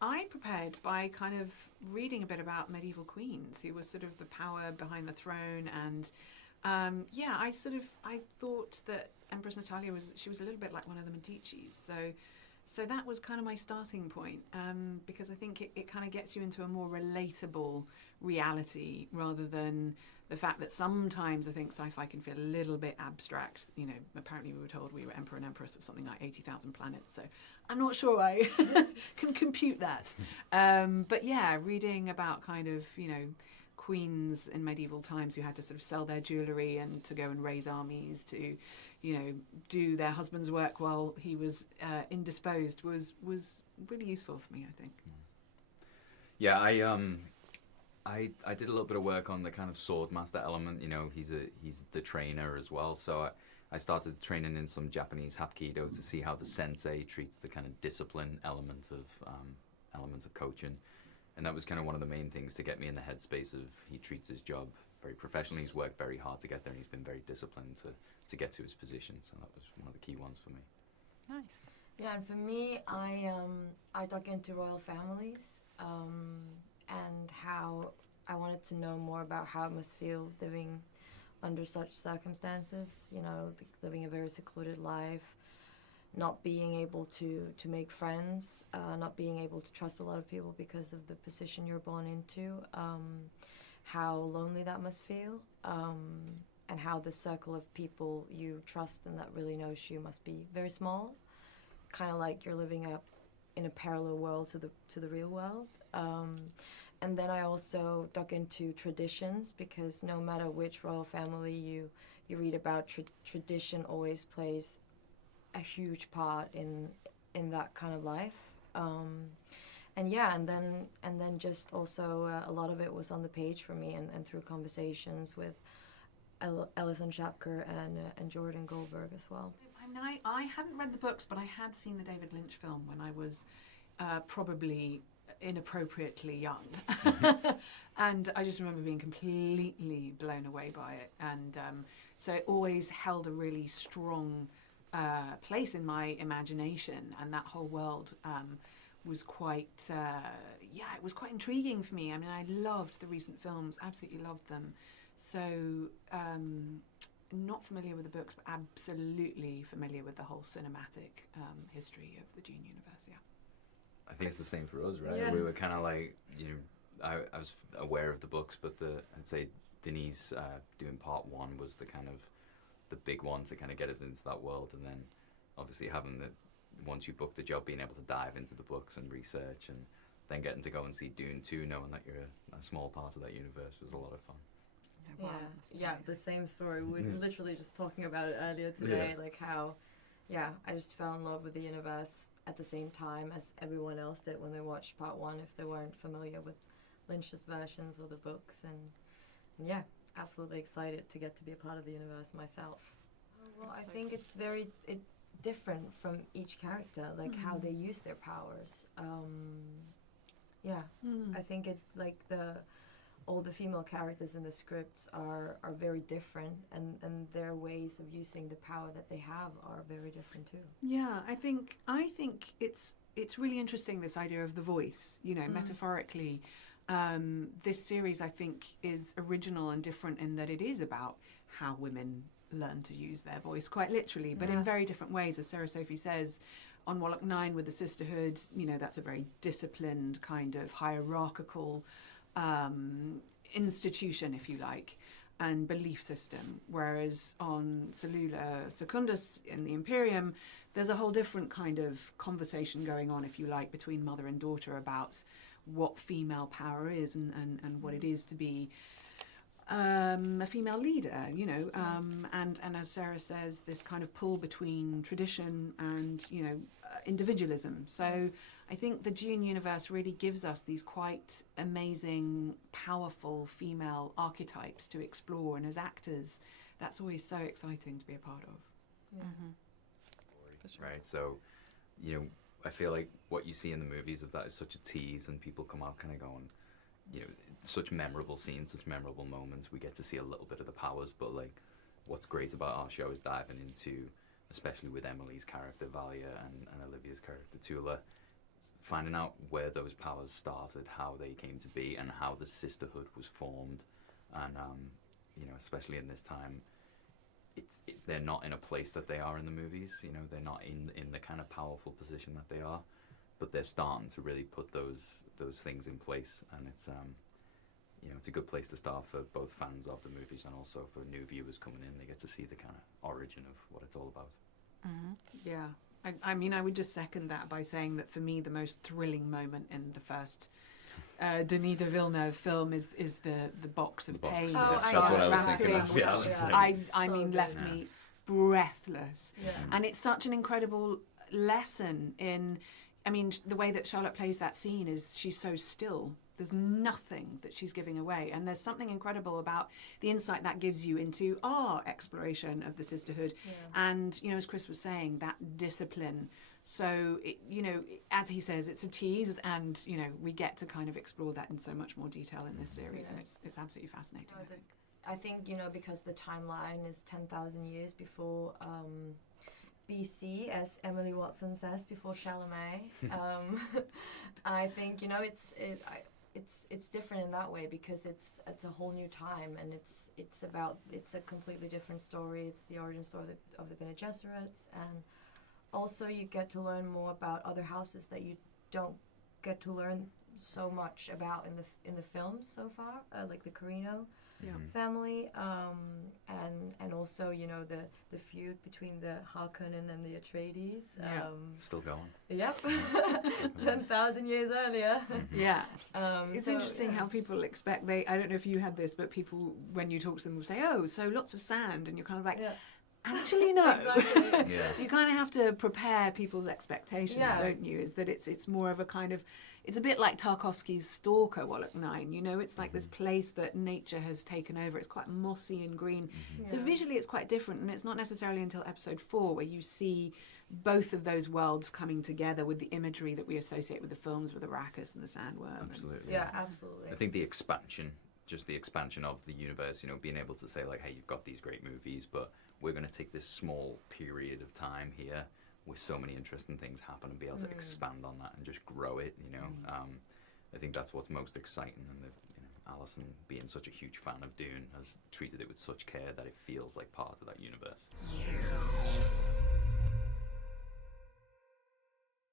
I prepared by kind of reading a bit about medieval queens who were sort of the power behind the throne, and I thought that Empress Natalia was a little bit like one of the Medicis. So that was kind of my starting point, because I think it kind of gets you into a more relatable reality rather than the fact that sometimes I think sci-fi can feel a little bit abstract. You know, apparently we were told we were emperor and empress of something like 80,000 planets, so I'm not sure I can compute that. But yeah, reading about kind of, you know, queens in medieval times who had to sort of sell their jewellery and to go and raise armies to, you know, do their husband's work while he was indisposed was really useful for me, I think. Yeah, I did a little bit of work on the kind of sword master element. You know, he's the trainer as well. So I started training in some Japanese Hapkido to see how the sensei treats the kind of discipline element of coaching. And that was kind of one of the main things to get me in the headspace of he treats his job very professionally. He's worked very hard to get there, and he's been very disciplined to get to his position. So that was one of the key ones for me. Nice. Yeah, and for me, I dug into royal families and how I wanted to know more about how it must feel living under such circumstances. You know, living a very secluded life, not being able to make friends, not being able to trust a lot of people because of the position you're born into, how lonely that must feel, and how the circle of people you trust and that really knows you must be very small, kind of like you're living in a parallel world to the real world. And then I also dug into traditions, because no matter which royal family you read about, tradition always plays a huge part in that kind of life, and then just also a lot of it was on the page for me and through conversations with Alison Schapker and Jordan Goldberg as well. I mean, I hadn't read the books, but I had seen the David Lynch film when I was probably inappropriately young, and I just remember being completely blown away by it, and so it always held a really strong place in my imagination, and that whole world was quite it was quite intriguing for me. I mean, I loved the recent films, absolutely loved them. So not familiar with the books, but absolutely familiar with the whole cinematic history of the Dune universe. Yeah, I think it's the same for us, right? Yeah. We were kind of like, you know, I was aware of the books, but I'd say Denis doing part one was the kind of the big one to kind of get us into that world, and then obviously having once you book the job, being able to dive into the books and research, and then getting to go and see Dune 2, knowing that you're a small part of that universe, was a lot of fun. Yeah, the same story. We were literally just talking about it earlier today, like how, I just fell in love with the universe at the same time as everyone else did when they watched part one, if they weren't familiar with Lynch's versions or the books, and absolutely excited to get to be a part of the universe myself. Well, I think it's very different from each character, like how they use their powers. I think it like all the female characters in the scripts are very different, and their ways of using the power that they have are very different too. Yeah, I think it's really interesting, this idea of the voice, you know, metaphorically. This series, I think, is original and different in that it is about how women learn to use their voice, quite literally, but in very different ways. As Sarah-Sofie says, on Warlock 9 with the Sisterhood, you know, that's a very disciplined kind of hierarchical institution, if you like, and belief system. Whereas on Salula Secundus in the Imperium, there's a whole different kind of conversation going on, if you like, between mother and daughter about what female power is and what it is to be a female leader, you know, and as Sarah says, this kind of pull between tradition and, you know, individualism. So I think the Dune universe really gives us these quite amazing, powerful female archetypes to explore, and as actors, that's always so exciting to be a part of. Yeah. Sure. Right, so, you know, I feel like what you see in the movies of that is such a tease, and people come out kind of going, you know, such memorable scenes, such memorable moments. We get to see a little bit of the powers, but like, what's great about our show is diving into, especially with Emily's character Valia and Olivia's character Tula, finding out where those powers started, how they came to be, and how the Sisterhood was formed. And especially in this time, they're not in a place that they are in the movies. They're not in the kind of powerful position that they are, but they're starting to really put those things in place, and it's a good place to start for both fans of the movies and also for new viewers coming in. They get to see the kind of origin of what it's all about. Mm-hmm. Yeah. I mean, I would just second that by saying that for me, the most thrilling moment in the first Denis Villeneuve film is the box of pain. Oh, That's I what I was wrapping, thinking of. Yeah, which I So mean, good. left me breathless. Yeah. And it's such an incredible lesson in, I mean, the way that Charlotte plays that scene is she's so still. There's nothing that she's giving away. And there's something incredible about the insight that gives you into our exploration of the Sisterhood. Yeah. And, as Chris was saying, that discipline. So, as he says, it's a tease and, we get to kind of explore that in so much more detail in this series. And it's absolutely fascinating. I think, because the timeline is 10,000 years before BC, as Emily Watson says, before Chalamet. I think, it's different in that way because it's a whole new time, and it's a completely different story. It's the origin story of the Bene Gesserits, and also you get to learn more about other houses that you don't get to learn so much about in the films so far, like the Carino family, and also the feud between the Harkonnen and the Atreides. Still going. Yep, 10,000 years earlier. Yeah. It's So, interesting how people expect, I don't know if you had this, but people, when you talk to them, will say, oh, so lots of sand, and you're kind of like, actually, no. Exactly. Yeah. So you kind of have to prepare people's expectations, don't you? Is that it's more of a kind of, it's a bit like Tarkovsky's Stalker, Wallach 9, it's like this place that nature has taken over. It's quite mossy and green. So visually it's quite different, and it's not necessarily until episode 4 where you see both of those worlds coming together with the imagery that we associate with the films, with the Arrakis and the Sandworm. Absolutely. Yeah, absolutely. I think the expansion of the universe, being able to say, like, hey, you've got these great movies, but we're going to take this small period of time here with so many interesting things happen and be able to expand on that and just grow it, I think that's what's most exciting, and Alison, being such a huge fan of Dune, has treated it with such care that it feels like part of that universe.